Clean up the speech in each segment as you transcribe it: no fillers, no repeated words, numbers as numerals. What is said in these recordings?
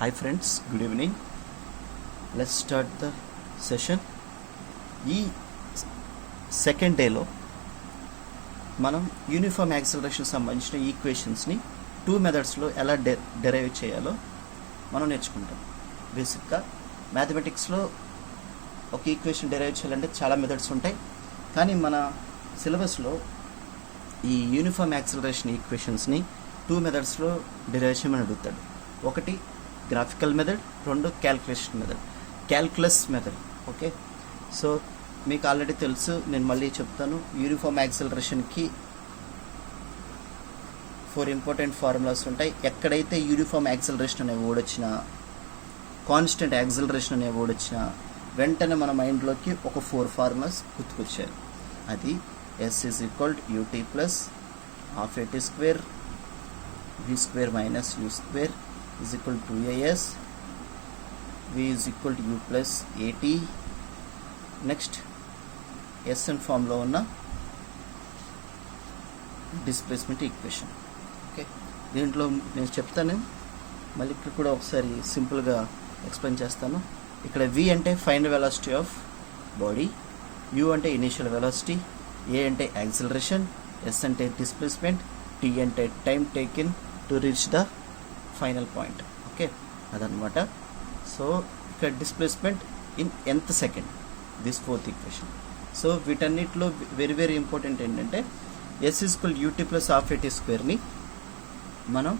Hi friends, good evening. Let's start the session. ఈ second డేలో మనం యూనిఫామ్ యాక్సిలరేషన్ సంబంధించిన ఈక్వేషన్స్ని 2 మెథడ్స్లో ఎలా డెరైవ్ చేయాలో మనం నేర్చుకుంటాం. బేసిక్గా మ్యాథమెటిక్స్లో ఒక ఈక్వేషన్ డెరైవ్ చేయాలంటే చాలా మెథడ్స్ ఉంటాయి, కానీ మన సిలబస్లో ఈ యూనిఫామ్ యాక్సిలరేషన్ ఈక్వేషన్స్ని 2 మెథడ్స్లో డెరైవ్ చేయమని అడుగుతాడు. ఒకటి గ్రాఫికల్ మెథడ్, రెండు క్యాల్కులస్ మెథడ్. ఓకే, సో మీకు ఆల్రెడీ తెలుసు, నేను మళ్ళీ చెప్తాను. యూనిఫామ్ యాక్సిలరేషన్కి 4 ఇంపార్టెంట్ ఫార్ములాస్ ఉంటాయి. ఎక్కడైతే యూనిఫామ్ యాక్సిలరేషన్ అనే వర్డ్ వచ్చినా, కాన్స్టెంట్ యాక్సిలరేషన్ అనే వర్డ్ వచ్చినా, వెంటనే మన మైండ్లోకి ఒక 4 ఫార్ములాస్ గుర్తుకొచ్చాయి. అది S is equal to ut plus half at square v square minus u square is equal to 2as, v is equal to u plus at. Next S N ఫామ్లో ఉన్న displacement equation. Okay, దీంట్లో నేను చెప్తాను, మళ్ళీ ఇక్కడ కూడా ఒకసారి సింపుల్గా ఎక్స్ప్లెయిన్ చేస్తాను. ఇక్కడ v అంటే final velocity of body, u అంటే ఇనీషియల్ వెలాసిటీ, a అంటే యాక్సిలరేషన్, s అంటే డిస్ప్లేస్మెంట్, t అంటే time taken to reach the final point. Okay, అదనమాట. సో ఇక్కడ displacement in nth second, this 4th equation. So వీటన్నిటిలో వెరీ ఇంపార్టెంట్ ఏంటంటే s equal ut plus half at స్క్వేర్ని మనం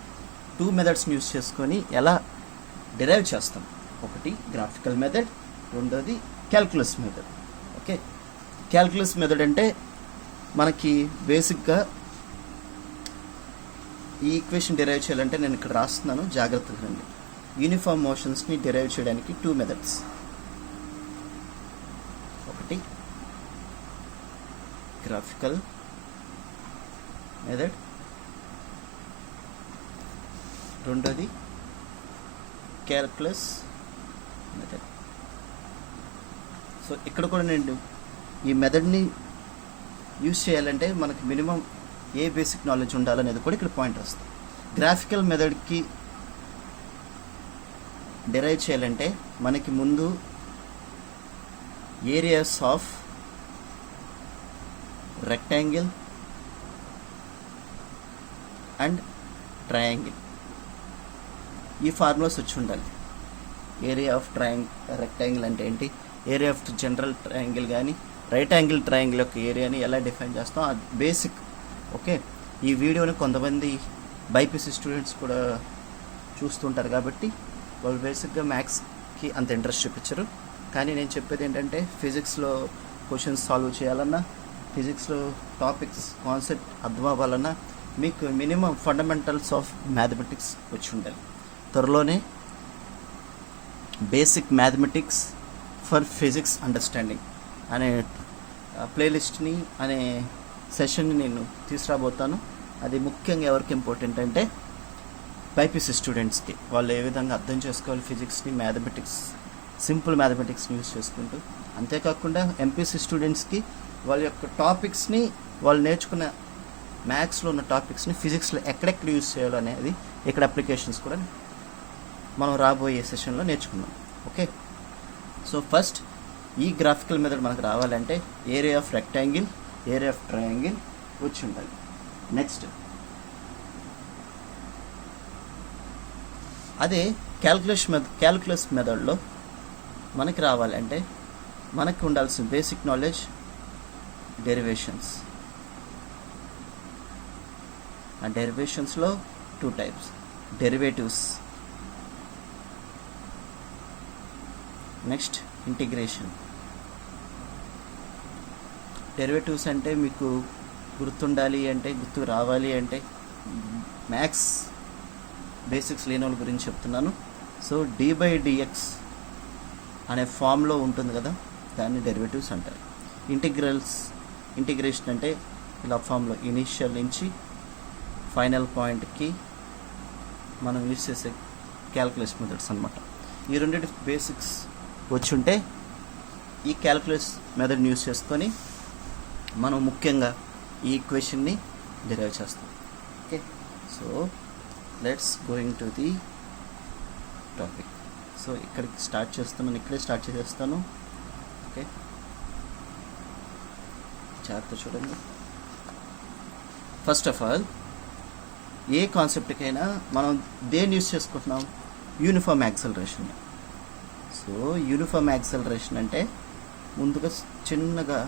2 మెథడ్స్ని use చేసుకొని ఎలా డిరైవ్ చేస్తాం. ఒకటి గ్రాఫికల్ మెథడ్, రెండోది calculus method. Okay, calculus method అంటే మనకి బేసిక్గా ఈ ఈక్వేషన్ డిరైవ్ చేయాలంటే నేను ఇక్కడ రాస్తున్నాను, జాగ్రత్తగా రండి. యూనిఫామ్ మోషన్స్ని డిరైవ్ చేయడానికి 2 మెథడ్స్. ఒకటి గ్రాఫికల్ మెథడ్, రెండోది క్యాల్కులస్ మెథడ్. సో ఇక్కడ కూడా నేను ఈ మెథడ్ని యూజ్ చేయాలంటే మనకి మినిమం ఏ బేసిక్ నాలెడ్జ్ ఉండాలనేది కూడా ఇక్కడ పాయింట్ వస్తుంది. గ్రాఫికల్ మెథడ్కి డెరైవ్ చేయాలంటే మనకి ముందు areas of rectangle and triangle, ఈ ఫార్ములాస్ వచ్చి ఉండాలి. ఏరియా ఆఫ్ రెక్టాంగిల్ అంటే ఏంటి, ఏరియా ఆఫ్ జనరల్ ట్రయాంగిల్ కానీ రైట్ యాంగిల్ ట్రయాంగిల్ యొక్క ఏరియాని ఎలా డిఫైన్ చేస్తాం, అది బేసిక్. ఓకే, ఈ వీడియోని కొంతమంది బైపీసీ స్టూడెంట్స్ కూడా చూస్తుంటారు కాబట్టి వాళ్ళు బేసిక్గా మ్యాథ్స్కి అంత ఇంట్రెస్ట్ చూపించరు. కానీ నేను చెప్పేది ఏంటంటే ఫిజిక్స్లో క్వశ్చన్స్ సాల్వ్ చేయాలన్నా, ఫిజిక్స్లో టాపిక్స్ కాన్సెప్ట్ అర్థం అవ్వాలన్నా మీకు మినిమం ఫండమెంటల్స్ ఆఫ్ మ్యాథమెటిక్స్ వచ్చి ఉండాలి. త్వరలోనే basic mathematics for physics understanding అనే ప్లేలిస్ట్ని అనే సెషన్ని నేను తీసుకురాబోతాను. అది ముఖ్యంగా ఎవరికి ఇంపార్టెంట్ అంటే బైపీసీ స్టూడెంట్స్కి. వాళ్ళు ఏ విధంగా అర్థం చేసుకోవాలి ఫిజిక్స్ని, మ్యాథమెటిక్స్, సింపుల్ మ్యాథమెటిక్స్ని యూజ్ చేసుకుంటూ. అంతేకాకుండా ఎంపీసీ స్టూడెంట్స్కి వాళ్ళ యొక్క టాపిక్స్ని, వాళ్ళు నేర్చుకున్న మ్యాథ్స్లో ఉన్న టాపిక్స్ని ఫిజిక్స్లో ఎక్కడెక్కడ యూజ్ చేయాలో అనేది ఇక్కడ అప్లికేషన్స్ కూడా మనం రాబోయే సెషన్లో నేర్చుకుందాం. ఓకే, సో ఫస్ట్ ఈ గ్రాఫికల్ మెథడ్ మనకు రావాలంటే area of rectangle, area of triangle వచ్చి ఉండాలి. నెక్స్ట్ అదే క్యాల్కులస్ మెథడ్లో మనకి రావాలంటే మనకి ఉండాల్సిన బేసిక్ నాలెడ్జ్ డెరివేషన్స్. ఆ డెరివేషన్స్లో 2 types, derivatives, next integration. Derivatives అంటే మీకు గుర్తుండాలి అంటే, గుర్తు రావాలి అంటే, మ్యాథ్స్ బేసిక్స్ లేని వాళ్ళ గురించి చెప్తున్నాను. సో d/dx అనే ఫామ్లో ఉంటుంది కదా, దాన్ని డెరివేటివ్స్ అంటారు. ఇంటిగ్రేషన్ అంటే ఇలా ఫామ్లో ఇనీషియల్ నుంచి ఫైనల్ పాయింట్కి మనం యూజ్ చేసే క్యాల్కులస్ మెథడ్స్ అనమాట. ఈ రెండింటి బేసిక్స్ వచ్చుంటే ఈ క్యాల్కులస్ మెథడ్ని యూజ్ చేసుకొని మనం ముఖ్యంగా ఈ ఈక్వేషన్ని డిరైవ్ చేస్తాం. Okay, so let's going to the topic. So ఇక్కడికి స్టార్ట్ చేస్తున్నాను, ఇక్కడే స్టార్ట్ చేసేస్తాను. ఓకే, జాగ్రత్త చూడండి. ఫస్ట్ ఆఫ్ ఆల్ ఏ కాన్సెప్ట్కైనా మనం దేన్ని యూస్ చేసుకుంటున్నాం? Uniform acceleration. So uniform acceleration అంటే ముందుగా చిన్నగా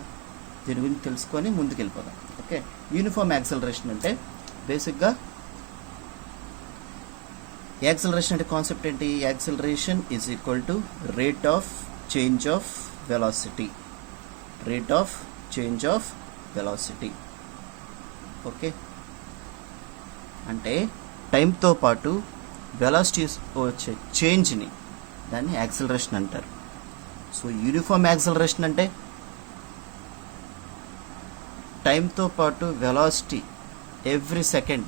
దీని గురించి తెలుసుకొని ముందుకు వెళ్ళిపోదాం. ఓకే, యూనిఫామ్ యాక్సలరేషన్ అంటే బేసిక్గా యాక్సలరేషన్ అంటే కాన్సెప్ట్ ఏంటి? Acceleration is equal to rate of change of velocity. Rate of change of velocity. Okay, అంటే టైంతో పాటు వెలాసిటీ వచ్చే చేంజ్ని దాన్ని యాక్సలరేషన్ అంటారు. సో యూనిఫామ్ యాక్సలరేషన్ అంటే టైంతో పాటు వెలాసిటీ ఎవ్రీ సెకండ్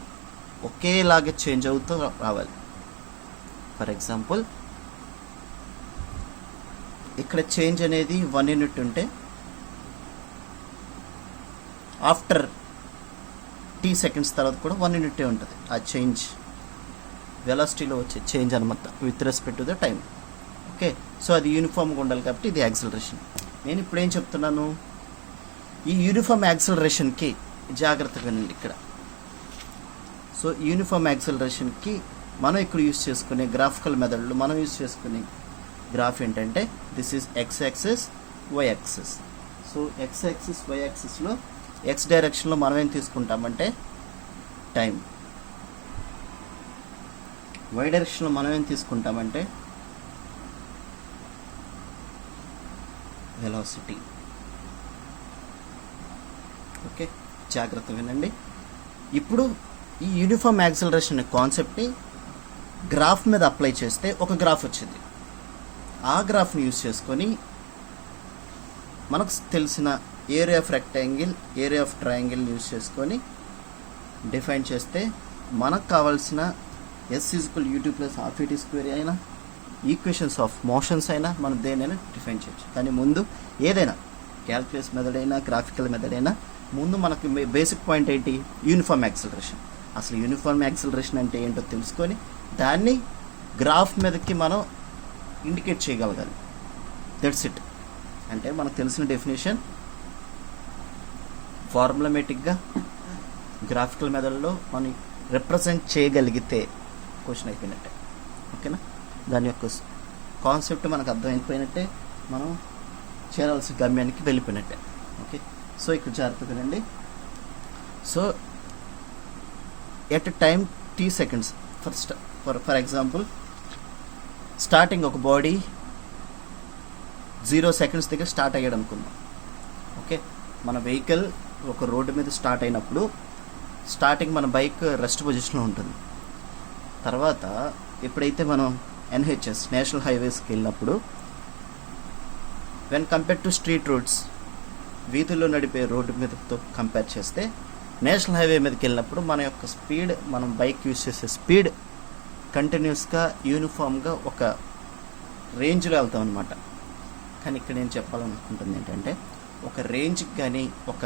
ఒకేలాగే చేంజ్ అవుతూ రావాలి. ఫర్ ఎగ్జాంపుల్ ఇక్కడ చేంజ్ అనేది 1 యూనిట్ ఉంటే ఆఫ్టర్ t సెకండ్స్ తర్వాత కూడా 1 యూనిటే ఉంటుంది ఆ చేంజ్, వెలాసిటీలో వచ్చే చేంజ్ అనమాట with respect to the time. Okay, so అది యూనిఫామ్గా ఉండాలి కాబట్టి ఇది యాక్సలరేషన్. నేను ఇప్పుడు ఏం చెప్తున్నాను? ఈ యూనిఫామ్ యాక్సలరేషన్కి జాగ్రత్తగా వినండి ఇక్కడ. సో యూనిఫామ్ యాక్సలరేషన్కి మనం ఇక్కడ యూస్ చేసుకునే గ్రాఫికల్ మెథడ్లో మనం యూస్ చేసుకునే గ్రాఫ్ ఏంటంటే this is X axis, Y axis. So X axis, Y యాక్సిస్లో ఎక్స్ డైరెక్షన్లో మనం ఏం తీసుకుంటామంటే టైం, వై డైరెక్షన్లో మనం ఏం తీసుకుంటామంటే వెలాసిటీ. ఓకే, జాగ్రత్త వినండి. ఇప్పుడు ఈ యూనిఫామ్ యాక్సలరేషన్ అనే కాన్సెప్ట్ని గ్రాఫ్ మీద అప్లై చేస్తే ఒక గ్రాఫ్ వచ్చింది. ఆ గ్రాఫ్ని యూస్ చేసుకొని మనకు తెలిసిన area of rectangle, area of triangle use చేసుకొని డిఫైన్ చేస్తే మనకు కావాల్సిన S equal UT plus half a t square అయినా, ఈక్వేషన్స్ ఆఫ్ మోషన్స్ అయినా మనం దేనైనా డిఫైన్ చేయొచ్చు. కానీ ముందు ఏదైనా క్యాల్కులస్ మెథడ్ అయినా, గ్రాఫికల్ మెథడ్ అయినా, ముందు మనకి బేసిక్ పాయింట్ ఏంటి? Uniform acceleration. అసలు యూనిఫామ్ యాక్సలరేషన్ అంటే ఏంటో తెలుసుకొని దాన్ని గ్రాఫ్ మీదకి మనం ఇండికేట్ చేయగలగాలి. That's it. అంటే మనకు తెలిసిన డెఫినేషన్ ఫార్ములామేటిక్గా గ్రాఫికల్ మెథడ్లో మనం రిప్రజెంట్ చేయగలిగితే క్వశ్చన్ అయిపోయినట్టే. ఓకేనా? దాని యొక్క కాన్సెప్ట్ మనకు అర్థమైపోయినట్టే, మనం చేరాల్సిన గమ్యానికి వెళ్ళిపోయినట్టే. ఓకే, సో ఇక్కడ జాగ్రత్తగానండి. So at time t seconds for example starting ఒక బాడీ 0 సెకండ్స్ దగ్గర స్టార్ట్ అయ్యాడు అనుకుందాం. ఓకే, మన వెహికల్ ఒక రోడ్డు మీద స్టార్ట్ అయినప్పుడు స్టార్టింగ్ మన బైక్ రెస్ట్ పొజిషన్లో ఉంటుంది. తర్వాత ఎప్పుడైతే మనం NHS నేషనల్ హైవేస్కి వెళ్ళినప్పుడు when compare to street roads, వీధుల్లో నడిపే రోడ్డు మీదతో కంపేర్ చేస్తే నేషనల్ హైవే మీదకి వెళ్ళినప్పుడు మన యొక్క స్పీడ్, మనం బైక్ యూస్ చేసే స్పీడ్ కంటిన్యూస్గా యూనిఫామ్గా ఒక రేంజ్లో వెళ్తాం అనమాట. కానీ ఇక్కడ నేను చెప్పాలనుకుంటుంది ఏంటంటే ఒక రేంజ్కి కానీ ఒక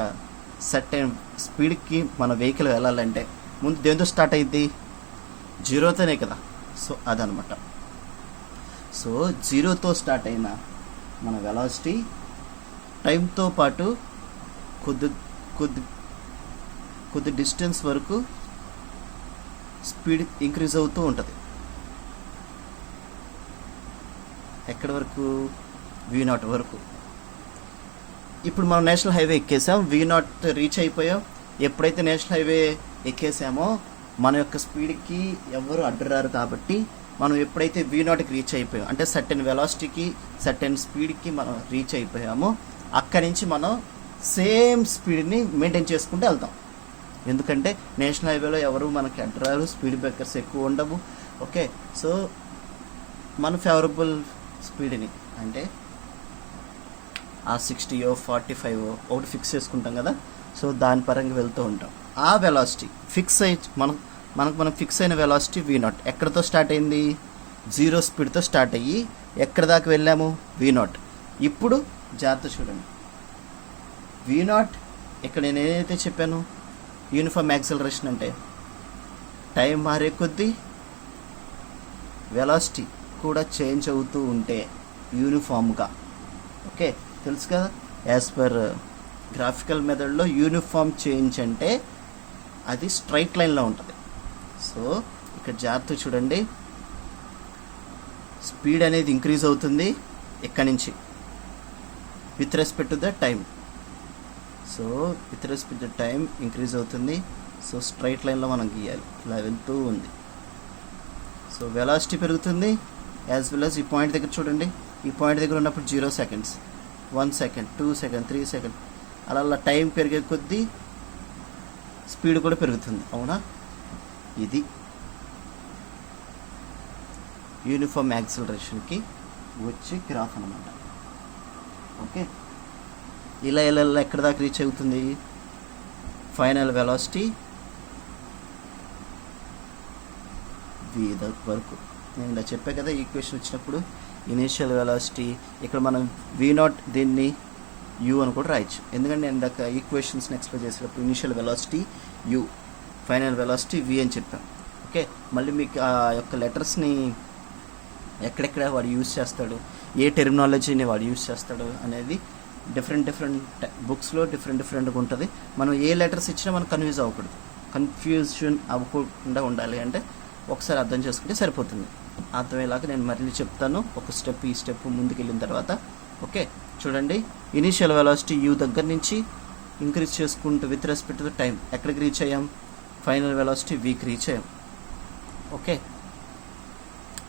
సర్టెన్ స్పీడ్కి మన వెహికల్ వెళ్ళాలంటే ముందు దేంతో స్టార్ట్ అయింది? 0తోనే కదా. సో అదనమాట. సో 0తో స్టార్ట్ అయిన మన వెలాసిటీ టైంతో పాటు కొద్ది డిస్టెన్స్ వరకు స్పీడ్ ఇంక్రీజ్ అవుతూ ఉంటుంది. ఎక్కడి వరకు? V0 వరకు. ఇప్పుడు మనం నేషనల్ హైవే ఎక్కేసాం, V0 రీచ్ అయిపోయాం. ఎప్పుడైతే నేషనల్ హైవే ఎక్కేసామో మన యొక్క స్పీడ్కి ఎవరు అడ్డురారు కాబట్టి మనం ఎప్పుడైతే V0కి రీచ్ అయిపోయాం, అంటే సర్టెన్ వెలాసిటీకి, సర్టెన్ స్పీడ్కి మనం రీచ్ అయిపోయామో అక్కడి నుంచి మనం సేమ్ స్పీడ్ని మెయింటైన్ చేసుకుంటూ వెళ్తాం. ఎందుకంటే నేషనల్ హైవేలో ఎవరు మనకి అడ్డురారు, స్పీడ్ బ్రేకర్స్ ఎక్కువ ఉండవు. ఓకే, సో మన ఫేవరబుల్ స్పీడ్ని అంటే ఆ 60 45 ఒకటి ఫిక్స్ చేసుకుంటాం కదా. సో దాని పరంగా వెళ్తూ ఉంటాం. ఆ వెలాసిటీ ఫిక్స్ అయ్యి మనం ఫిక్స్ అయిన వెలాసిటీ V0 ఎక్కడితో స్టార్ట్ అయింది? 0 స్పీడ్తో స్టార్ట్ అయ్యి ఎక్కడి దాకా వెళ్ళాము? V0. ఇప్పుడు జాగ్రత్త చూడండి, V0 ఇక్కడ నేను ఏదైతే చెప్పాను యూనిఫామ్ యాక్సలరేషన్ అంటే టైం మారే కొద్దీ వెలాసిటీ కూడా చేంజ్ అవుతూ ఉంటే యూనిఫామ్గా, ఓకే తెలుసు కదా, యాజ్ పర్ గ్రాఫికల్ మెథడ్లో యూనిఫామ్ చేంజ్ అంటే అది స్ట్రైట్ లైన్లో ఉంటుంది. సో ఇక్కడ జాగ్రత్త చూడండి, స్పీడ్ అనేది ఇంక్రీజ్ అవుతుంది ఎక్కడి నుంచి, with respect to the time. So with respect to time increase అవుతుంది. సో స్ట్రైట్ లైన్లో మనం గీయాలి, ఇలా వెళ్తూ ఉంది. సో వెలాసిటీ పెరుగుతుంది, యాజ్ వెల్ యాజ్ ఈ పాయింట్ దగ్గర చూడండి, ఈ పాయింట్ దగ్గర ఉన్నప్పుడు 0 seconds, 1 second, 2 second, 3 second, అలా టైం పెరిగే కొద్దీ స్పీడ్ కూడా పెరుగుతుంది. అవునా, ఇది యూనిఫామ్ యాక్సిలరేషన్కి వచ్చే గ్రాఫ్ అనమాట. ఓకే, ఇలా ఎక్కడ దాకా రీచ్ అవుతుంది, ఫైనల్ వెలాసిటీ v వరకు. నేను ఇలా చెప్పా కదా, ఈక్వేషన్ వచ్చినప్పుడు ఇనీషియల్ వెలాసిటీ, ఇక్కడ మనం v0 దీన్ని u అని కూడా రాయొచ్చు, ఎందుకంటే నేను ఇందాక ఈక్వేషన్స్ని ఎక్స్ప్లెయిన్ చేసేటప్పుడు initial velocity u, final velocity v అని చెప్పాను. ఓకే, మళ్ళీ మీకు ఆ యొక్క లెటర్స్ని ఎక్కడెక్కడ వాడు యూజ్ చేస్తాడు, ఏ టెర్మినాలజీని వాడు యూజ్ చేస్తాడు అనేది డిఫరెంట్ బుక్స్లో డిఫరెంట్గా ఉంటుంది. మనం ఏ లెటర్స్ ఇచ్చినా మనం కన్ఫ్యూజన్ అవ్వకుండా ఉండాలి అంటే ఒకసారి అర్థం చేసుకుంటే సరిపోతుంది. అర్థమయ్యేలాగా నేను మళ్ళీ చెప్తాను, ఒక స్టెప్ ఈ స్టెప్ ముందుకు వెళ్ళిన తర్వాత. ఓకే చూడండి, ఇనీషియల్ వెలాసిటీ u దగ్గర నుంచి ఇంక్రీజ్ చేసుకుంటూ విత్ రెస్పెక్ట్ టు టైం ఎక్కడికి రీచ్ అయ్యాం, ఫైనల్ వెలాసిటీ vకి రీచ్ అయ్యాం. ఓకే,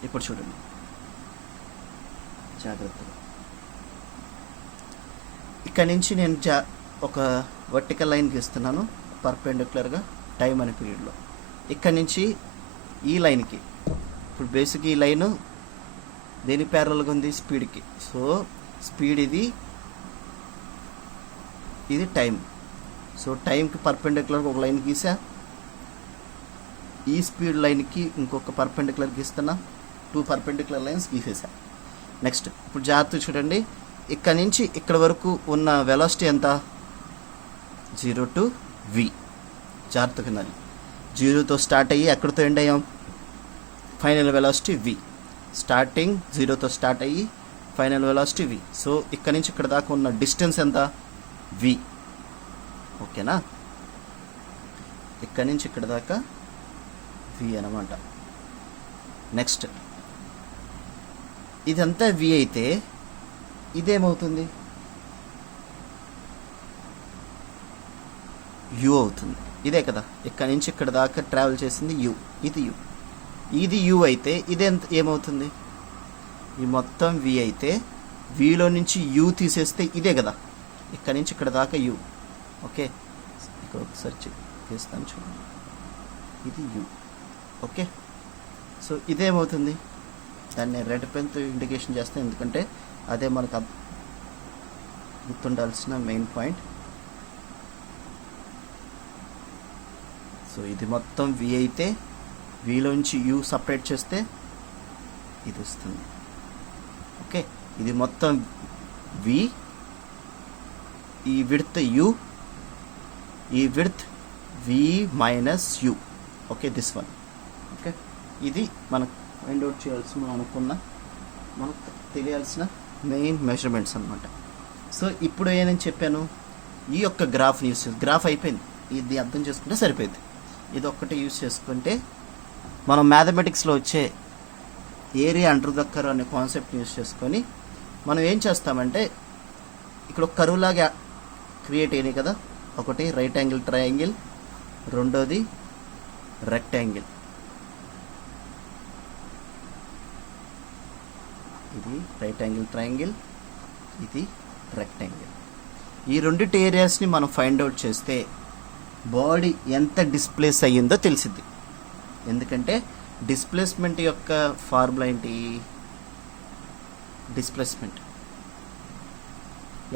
ఇప్పుడు చూడండి జాగ్రత్తగా, ఇక్కడ నుంచి నేను ఒక వర్టికల్ లైన్ గీస్తున్నాను పర్పెండిక్యులర్గా టైం అనే పీరియడ్లో. ఇక్కడ నుంచి ఈ లైన్కి, ఇప్పుడు బేసిక్ ఈ లైను దేని ప్యారల్గా ఉంది, స్పీడ్కి. సో స్పీడ్ ఇది టైం. సో టైంకి పర్పెండిక్యులర్గా ఒక లైన్ గీసా, ఈ స్పీడ్ లైన్కి ఇంకొక పర్పెండిక్యులర్ గీస్తున్నా, 2 పర్పెండిక్యులర్ లైన్స్ గీసేసా. నెక్స్ట్ ఇప్పుడు జాగ్రత్త చూడండి, ఇక్కడ నుంచి ఇక్కడ వరకు ఉన్న వెలాసిటీ ఎంత, 0 to v. జాగ్రత్తగా వినాలి, 0తో స్టార్ట్ అయ్యి ఎక్కడితో ఎండ్ అయ్యాం, ఫైనల్ వెలాసిటీ v. స్టార్టింగ్ 0తో స్టార్ట్ అయ్యి ఫైనల్ వెలాసిటీ v. సో ఇక్కడ నుంచి ఇక్కడ దాకా ఉన్న డిస్టెన్స్ ఎంత, v. ఓకేనా, ఇక్కడ నుంచి ఇక్కడ దాకా v అన్నమాట. నెక్స్ట్ ఇదంతా v అయితే ఇదేమవుతుంది, u అవుతుంది. ఇదే కదా, ఇక్కడ నుంచి ఇక్కడ దాకా ట్రావెల్ చేసింది u, ఇది u అయితే ఇదెంత ఏమవుతుంది, ఈ మొత్తం v అయితే vలో నుంచి u తీసేస్తే ఇదే కదా, ఇక్కడ నుంచి ఇక్కడ దాకా u. ఓకే, ఇక్కడ ఒకసారి చేస్తాను చూడండి, ఇది u. ఓకే, సో ఇదేమవుతుంది, దాన్ని రెడ్ పెన్తో ఇండికేషన్ చేస్తాను, ఎందుకంటే అదే మనకు గుర్తుండాల్సిన మెయిన్ పాయింట్. సో ఇది మొత్తం v అయితే vలోంచి u సపరేట్ చేస్తే ఇది వస్తుంది. ఓకే, ఇది మొత్తం v, ఈ విడ్త్ u, ఈ width v minus u. Okay, this one. Okay, ఇది మనకు ఫైండ్ అవుట్ చేయాల్సిన మనకు తెలియాల్సిన మెయిన్ మెజర్మెంట్స్ అనమాట. సో ఇప్పుడు ఏమని చెప్పాను, ఈ యొక్క గ్రాఫ్ని యూస్ చేసి, గ్రాఫ్ అయిపోయింది, ఇది అర్థం చేసుకుంటే సరిపోయింది. ఇది ఒక్కటే యూస్ చేసుకుంటే మనం మ్యాథమెటిక్స్లో వచ్చే ఏరియా అండర్ ద కర్వ్ అనే కాన్సెప్ట్ని యూస్ చేసుకొని మనం ఏం చేస్తామంటే, ఇక్కడ ఒక కర్వ్ లాగా క్రియేట్ అయినాయి కదా, ఒకటి రైట్ యాంగిల్ ట్రయాంగిల్, రెండోది రెక్టాంగిల్. ఇది రైట్ యాంగిల్ ట్రయాంగిల్, ఇది రెక్టాంగిల్. ఈ రెండిటి ఏరియాస్ని మనం ఫైండ్ అవుట్ చేస్తే బాడీ ఎంత డిస్ప్లేస్ అయ్యిందో తెలిసిద్ది. ఎందుకంటే డిస్ప్లేస్మెంట్ యొక్క ఫార్ములా ఏంటి, డిస్ప్లేస్మెంట్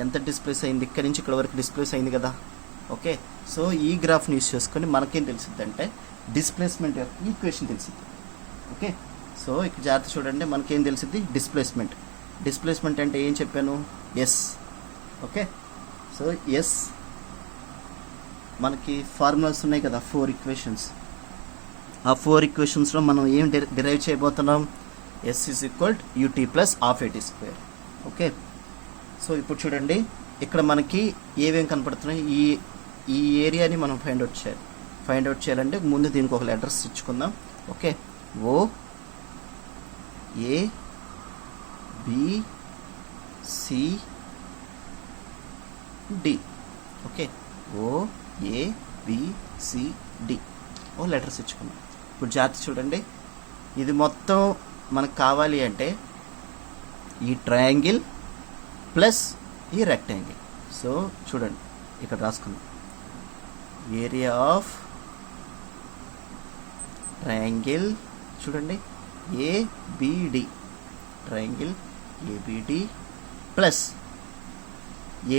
ఎంత డిస్ప్లేస్ అయింది, ఇక్కడ నుంచి ఇక్కడ వరకు డిస్ప్లేస్ అయింది కదా. ఓకే, సో ఈ గ్రాఫ్ని యూస్ చేసుకొని మనకేం తెలిసిద్ది అంటే డిస్ప్లేస్మెంట్ యొక్క ఈక్వేషన్ తెలిసిద్ది. ఓకే, సో ఇక్కడ జాగ్రత్త చూడండి, మనకేం తెలిసిద్ది, డిస్ప్లేస్మెంట్ అంటే ఏం చెప్పాను, ఎస్. ఓకే, సో ఎస్ మనకి ఫార్ములాస్ ఉన్నాయి కదా, 4 ఈక్వేషన్స్. ఆ 4 ఈక్వేషన్స్లో మనం ఏం డిరైవ్ చేయబోతున్నాం, s is equal UT plus half a t square. Okay, so ఇప్పుడు చూడండి ఇక్కడ మనకి ఏమేమి కనపడుతున్నాయి. ఈ ఏరియాని మనం ఫైండ్ అవుట్ చేయాలంటే ముందు దీనికి ఒక లెటర్స్ ఇచ్చుకుందాం. Okay, O A B C D. Okay, O A B C D O letters ఇచ్చుకున్నాం. ఇప్పుడు జాగ్రత్త చూడండి, ఇది మొత్తం మనకు కావాలి అంటే ఈ ట్రయాంగిల్ ప్లస్ ఈ రెక్టాంగిల్. సో చూడండి ఇక్కడ రాసుకుందాం, ఏరియా ఆఫ్ ట్రయాంగిల్ చూడండి ABD, triangle ABD plus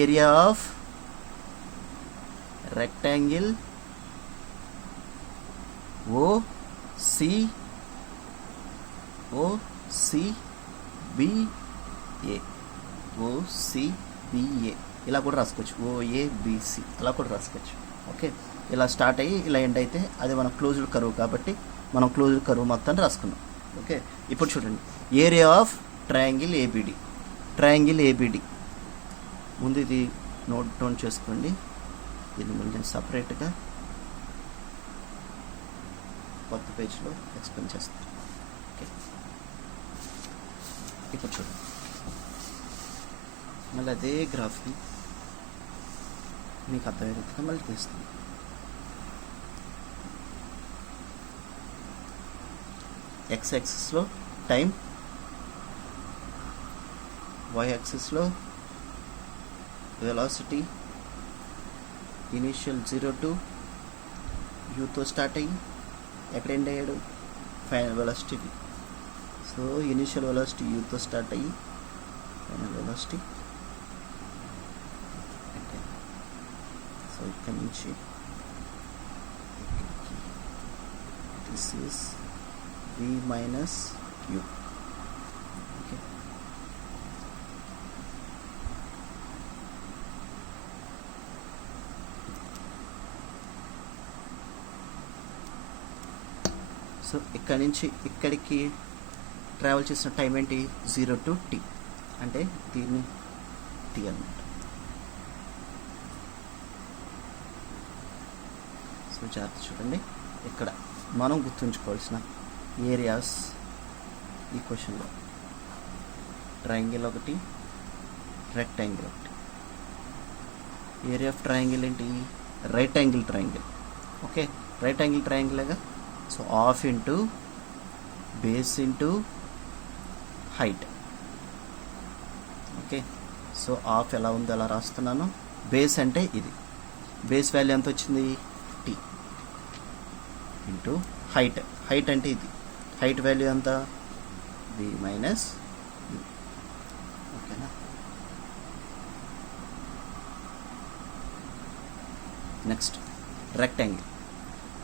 area of rectangle OCBA ఇలా కూడా రాసుకోవచ్చు, ఓఏబిసి అలా కూడా రాసుకోవచ్చు. ఓకే, ఇలా స్టార్ట్ అయ్యి ఇలా ఎండ్ అయితే అది మన క్లోజ్డ్ కర్వ్ కాబట్టి మనం క్లోజ్డ్ కర్వ్ మొత్తాన్ని రాసుకున్నాం. ఓకే, ఇప్పుడు చూడండి ఏరియా ఆఫ్ ట్రయాంగిల్ ఏబిడి. ముందు ఇది నోట్ డౌన్ చేసుకోండి, ఇది మళ్ళీ నేను సపరేట్గా కొత్త పేజ్లో ఎక్స్ప్లెయిన్ చేస్తాను. ఓకే, ఇప్పుడు చూడండి మళ్ళీ అదే గ్రాఫ్ని మీకు అర్థమయ్యేట్టుగా మళ్ళీ తీస్తుంది. ఎక్స్ యాక్సిస్లో టైం, వై యాక్సిస్లో వెలాసిటీ, ఇనీషియల్ 0 to యూతో స్టార్ట్ అయ్యి ఎక్కడ ఎండ్ అయ్యాడు final velocity. So initial velocity యూతో స్టార్ట్ అయ్యి ఫైనల్ వెలాసిటీ. సో ఇక్కడ నుంచి this is v minus u. Okay, so ఇక్కడ నుంచి ఇక్కడికి ట్రావెల్ చేసిన టైం ఏంటి 0 to t, అంటే దీన్ని t అన్నమాట. సో జాగ్రత్త చూడండి, ఇక్కడ మనం గుర్తుంచుకోవాల్సిన ఏరియాస్ ఈ క్వశ్చన్లో ట్రయాంగిల్ ఒకటి, రెక్టాంగిల్ ఒకటి. ఏరియా ఆఫ్ ట్రయాంగిల్ ఏంటి, right angle triangle. Okay, right angle ట్రయాంగిల్గా so half into base into height. Okay, so half ఎలా ఉందో అలా రాస్తున్నాను. బేస్ అంటే ఇది, బేస్ వాల్యూ ఎంత వచ్చింది t ఇంటూ హైట్ అంటే ఇది, హైట్ వాల్యూ ఎంత v మైనస్ u. ఓకేనా, నెక్స్ట్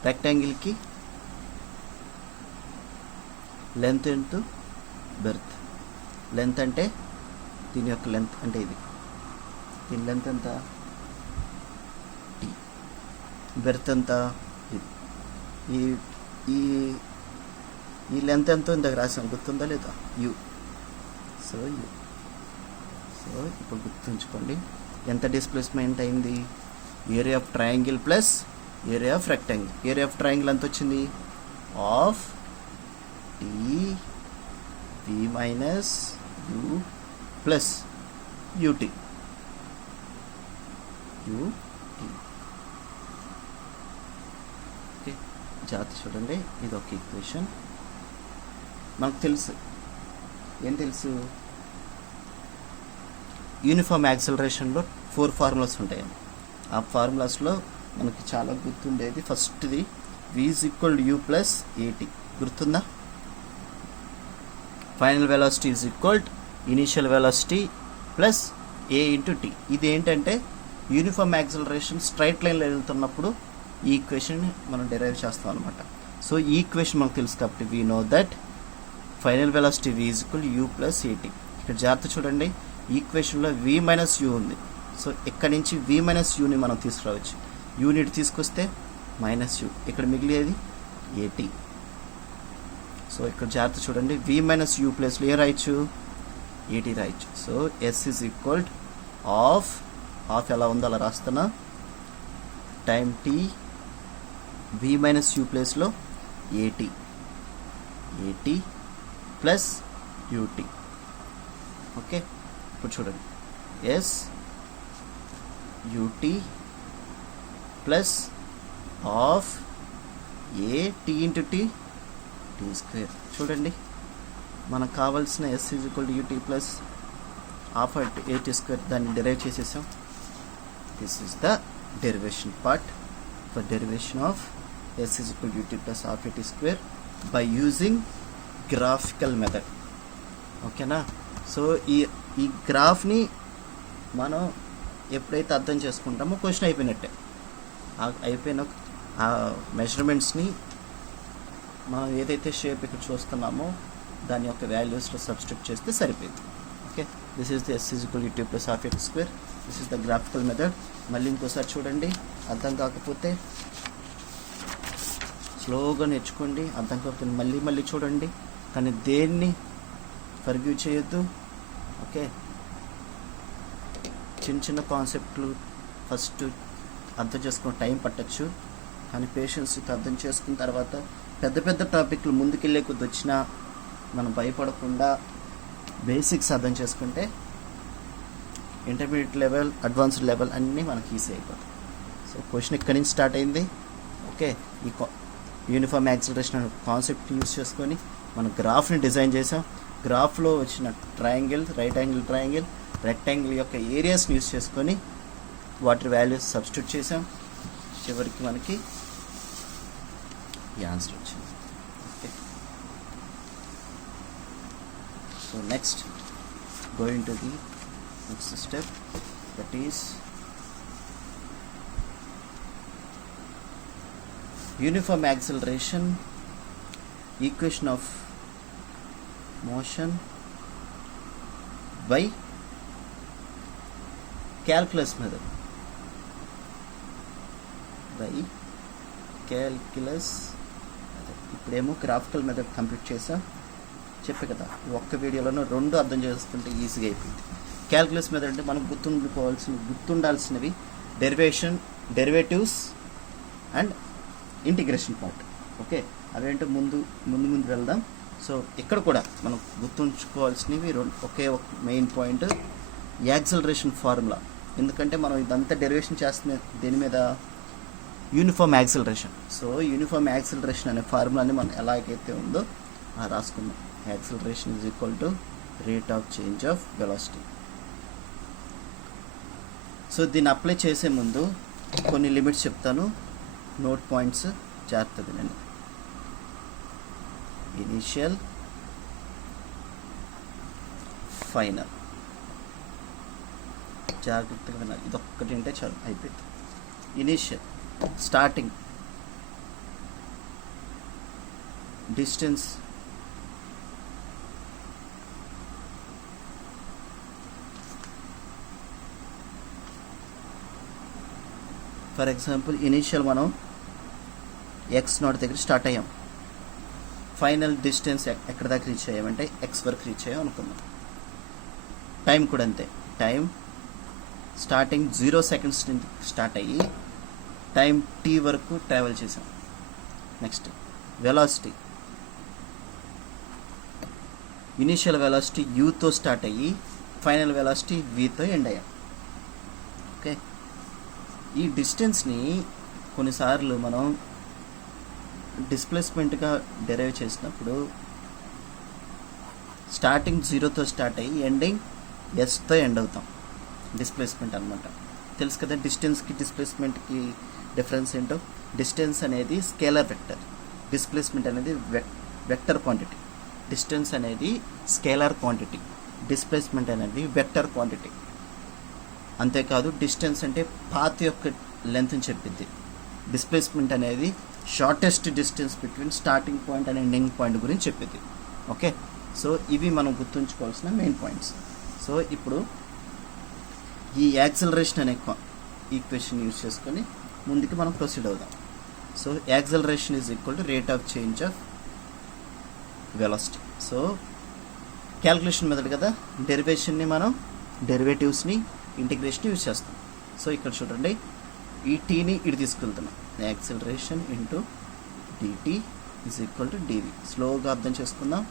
రెక్టాంగిల్కి లెంత్ ఇంటూ బెర్త్. లెంత్ అంటే దీని యొక్క లెంత్ అంటే ఇది, దీని లెంత్ ఎంత t, బెర్త్ ఎంత ఇది. ఈ లెంత్ ఎంతో ఇందాక రాసాం, గుర్తుందా లేదా, యూ. సో ఇప్పుడు గుర్తుంచుకోండి ఎంత డిస్ప్లేస్మెంట్ అయింది, area of triangle plus area of rectangle. Area of triangle ఎంత వచ్చింది, half t v minus u plus u t. Okay, జాగ్రత్త చూడండి, ఇది ఒక ఈక్వేషన్. మనకు తెలుసు ఏం తెలుసు, యూనిఫామ్ యాక్సలరేషన్లో 4 ఫార్ములాస్ ఉంటాయండి. ఆ ఫార్ములాస్లో మనకి చాలా గుర్తుండేది ఫస్ట్ది v is equal u plus a t, గుర్తుందా. Final velocity is equal initial velocity plus a into t. ఇది ఏంటంటే యూనిఫామ్ యాక్సలరేషన్ స్ట్రైట్ లైన్లో వెళ్తున్నప్పుడు ఈ ఈక్వేషన్ని మనం డెరైవ్ చేస్తాం అనమాట. సో ఈ ఈక్వేషన్ మనకు తెలుసు కాబట్టి we know that final velocity v is equal u plus ఏటీ. ఇక్కడ జాగ్రత్త చూడండి, ఈక్వేషన్లో v మైనస్ యూ ఉంది. సో ఇక్కడ నుంచి v మైనస్ యూని మనం తీసుకురావచ్చు. యూనిట్ తీసుకొస్తే మైనస్ యూ, ఇక్కడ మిగిలేది ఏటీ. సో ఇక్కడ జాగ్రత్త చూడండి, v మైనస్ యూ ప్లేస్లో ఏ రాయొచ్చు, ఏటీ రాయొచ్చు. So s is equal half ఎలా ఉందో అలా రాస్తున్నా, time t, v minus u ప్లేస్లో ఏటీ ప్లస్ యూటీ. ఓకే, ఇప్పుడు చూడండి, s u t plus half a t into t square. చూడండి, మనకు కావాల్సిన s is equal to u t plus half a t square, దాన్ని డెరైవ్ చేసేసాం. This is the derivation part for derivation of s is equal to u t plus half a t square by using graphical method. ఓకేనా? So ఈ గ్రాఫ్ని మనం ఎప్పుడైతే అర్థం చేసుకుంటామో question అయిపోయినట్టే. అయిపోయిన ఆ మెజర్మెంట్స్ని మనం ఏదైతే షేప్ ఇక్కడ చూస్తున్నామో దాని యొక్క వాల్యూస్లో సబ్స్టిట్యూట్ చేస్తే సరిపోయింది. Okay, this is the s is equal to plus half x square. This is the graphical method. మళ్ళీ ఇంకోసారి చూడండి, అర్థం కాకపోతే స్లోగా నేర్చుకోండి, అర్థం కాకపోతే మళ్ళీ చూడండి, కానీ దేన్ని ఫర్గ్యూ చేయొద్దు. ఓకే, చిన్న కాన్సెప్ట్లు ఫస్ట్ అర్థం చేసుకున్న టైం పట్టచ్చు, కానీ పేషెన్స్తో అర్థం చేసుకున్న తర్వాత పెద్ద టాపిక్లు ముందుకెళ్ళే కొద్ది వచ్చినా మనం భయపడకుండా బేసిక్స్ అర్థం చేసుకుంటే ఇంటర్మీడియట్ లెవెల్, అడ్వాన్స్డ్ లెవెల్ అన్నీ మనకి ఈజీ అయిపోతాయి. సో క్వశ్చన్ ఇక్కడి నుంచి స్టార్ట్ అయింది. ఓకే, ఈ యూనిఫామ్ యాక్సిలరేషన్ అనే కాన్సెప్ట్ యూజ్ చేసుకొని మనం గ్రాఫ్ని డిజైన్ చేసాం. గ్రాఫ్లో వచ్చిన triangle, right angle triangle, rectangle యొక్క ఏరియాస్ని యూజ్ చేసుకొని వాటి వాల్యూస్ సబ్స్టిట్యూట్ చేసాం. చివరికి మనకి ఈ ఆన్సర్ వచ్చింది. Okay, so next going to the next step, that is uniform acceleration, equation of motion by calculus method. ఇప్పుడేమో గ్రాఫికల్ మెథడ్ కంప్లీట్ చేసా, చెప్పే కదా ఒక్క వీడియోలోనూ రెండు అర్థం చేసుకుంటే ఈజీగా అయిపోయింది. క్యాల్కులస్ మెథడ్ అంటే మనం గుర్తుండాల్సినవి derivatives and integration part. Okay, అవేంటో ముందు వెళ్దాం. సో ఇక్కడ కూడా మనం గుర్తుంచుకోవాల్సినవి ఒకే ఒక మెయిన్ పాయింట్, యాక్సిలరేషన్ ఫార్ములా. ఎందుకంటే మనం ఇదంతా డెరివేషన్ చేస్తున్న దేని మీద, uniform acceleration. So uniform acceleration అనే ఫార్ములాని మనం ఎలాగైతే ఉందో రాసుకుందాం. Acceleration is equal to rate of change of velocity. So దీన్ని అప్లై చేసే ముందు కొన్ని లిమిట్స్ చెప్తాను, నోట్ పాయింట్స్ జాగ్రత్తగా వినండి. ఇనిషియల్, ఫైనల్, జాగ్రత్తగా వినాలి. ఇదొక్కటి అంటే చాలు, అయిపోయింది. Initial, starting, distance, for example initial మనం x0 దగ్గర స్టార్ట్ అయ్యాం. ఫైనల్ డిస్టెన్స్ ఎక్కడ దాకా రీచ్ అయ్యామంటే x వరకు రీచ్ అయ్యాం అనుకుందాం. టైం కూడా అంతే, టైం స్టార్టింగ్ 0 seconds నుంచి స్టార్ట్ అయ్యి టైం t వరకు ట్రావెల్ చేసాం. నెక్స్ట్ వెలాసిటీ, ఇనిషియల్ వెలాసిటీ uతో స్టార్ట్ అయ్యి ఫైనల్ వెలాసిటీ vతో ఎండ్ అయ్యాం. ఓకే, ఈ డిస్టెన్స్ని కొన్నిసార్లు మనం డిస్ప్లేస్మెంట్గా డెరైవ్ చేసినప్పుడు స్టార్టింగ్ 0తో స్టార్ట్ అయ్యి ఎండింగ్ ఎస్తో ఎండ్ అవుతాం. డిస్ప్లేస్మెంట్ అనమాట. తెలుసు కదా డిస్టెన్స్కి డిస్ప్లేస్మెంట్కి డిఫరెన్స్ ఏంటో. డిస్టెన్స్ అనేది స్కేలర్ వెక్టర్, డిస్ప్లేస్మెంట్ అనేది వెక్టర్ క్వాంటిటీ. డిస్టెన్స్ అనేది స్కేలర్ క్వాంటిటీ, డిస్ప్లేస్మెంట్ అనేది వెక్టర్ క్వాంటిటీ. అంతేకాదు డిస్టెన్స్ అంటే పాత్ యొక్క లెంత్ని చెప్పింది. డిస్ప్లేస్మెంట్ అనేది shortest distance between starting point and ending point గురించి చెప్పింది. ఓకే, సో ఇవి మనం గుర్తుంచుకోవాల్సిన మెయిన్ పాయింట్స్. సో ఇప్పుడు ఈ యాక్సిలరేషన్ అనే ఈక్వేషన్ యూజ్ చేసుకొని ముందుకు మనం ప్రొసీడ్ అవుదాం. So acceleration is equal to rate of change of velocity. So calculation method కదా, డెరివేషన్ని మనం డెరివేటివ్స్ని ఇంటిగ్రేషన్ యూజ్ చేస్తాం. సో ఇక్కడ చూడండి, ఈ టీని ఇటు తీసుకెళ్తున్నాం. Acceleration into d t is equal to d v. స్లోగా అర్థం చేసుకుందాం,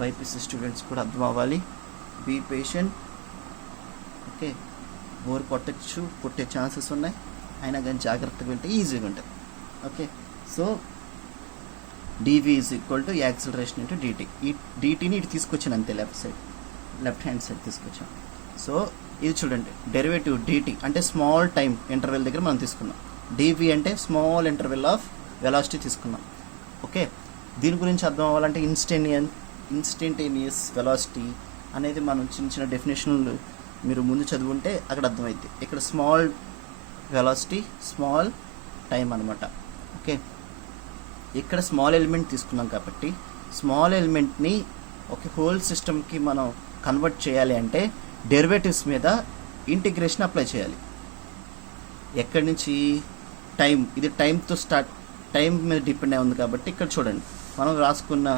బైపీసీ స్టూడెంట్స్ కూడా అర్థం అవ్వాలి. Be patient. ఓకే, బోర్ పుట్టే ఛాన్సెస్ ఉన్నాయి, అయినా కానీ జాగ్రత్తగా వింటే ఈజీగా ఉంటుంది. Okay, so d v is equal to acceleration into d t. ఈ డిటిని ఇటు తీసుకొచ్చాను అంతే, లెఫ్ట్ హ్యాండ్ సైడ్ తీసుకొచ్చాం. సో ఇది చూడండి, డెరివేటివ్ డిటి అంటే స్మాల్ టైం ఇంటర్వెల్ దగ్గర మనం తీసుకున్నాం. డివి అంటే స్మాల్ ఇంటర్వెల్ ఆఫ్ వెలాసిటీ తీసుకున్నాం. ఓకే, దీని గురించి అర్థం అవ్వాలంటే ఇన్స్టంటేనియస్ వెలాసిటీ అనేది మనం చిన్న చిన్న డెఫినేషన్లు మీరు ముందు చదువుంటే అక్కడ అర్థమైంది. ఇక్కడ స్మాల్ వెలాసిటీ, స్మాల్ టైం అనమాట. ఓకే, ఇక్కడ స్మాల్ ఎలిమెంట్ తీసుకున్నాం కాబట్టి స్మాల్ ఎలిమెంట్ని ఒక హోల్ సిస్టమ్కి మనం కన్వర్ట్ చేయాలి అంటే డెరివేటివ్స్ మీద ఇంటిగ్రేషన్ అప్లై చేయాలి. ఎక్కడి నుంచి? టైం. ఇది టైంతో టైం మీద డిపెండ్ అయి ఉంది కాబట్టి ఇక్కడ చూడండి, మనం రాసుకున్న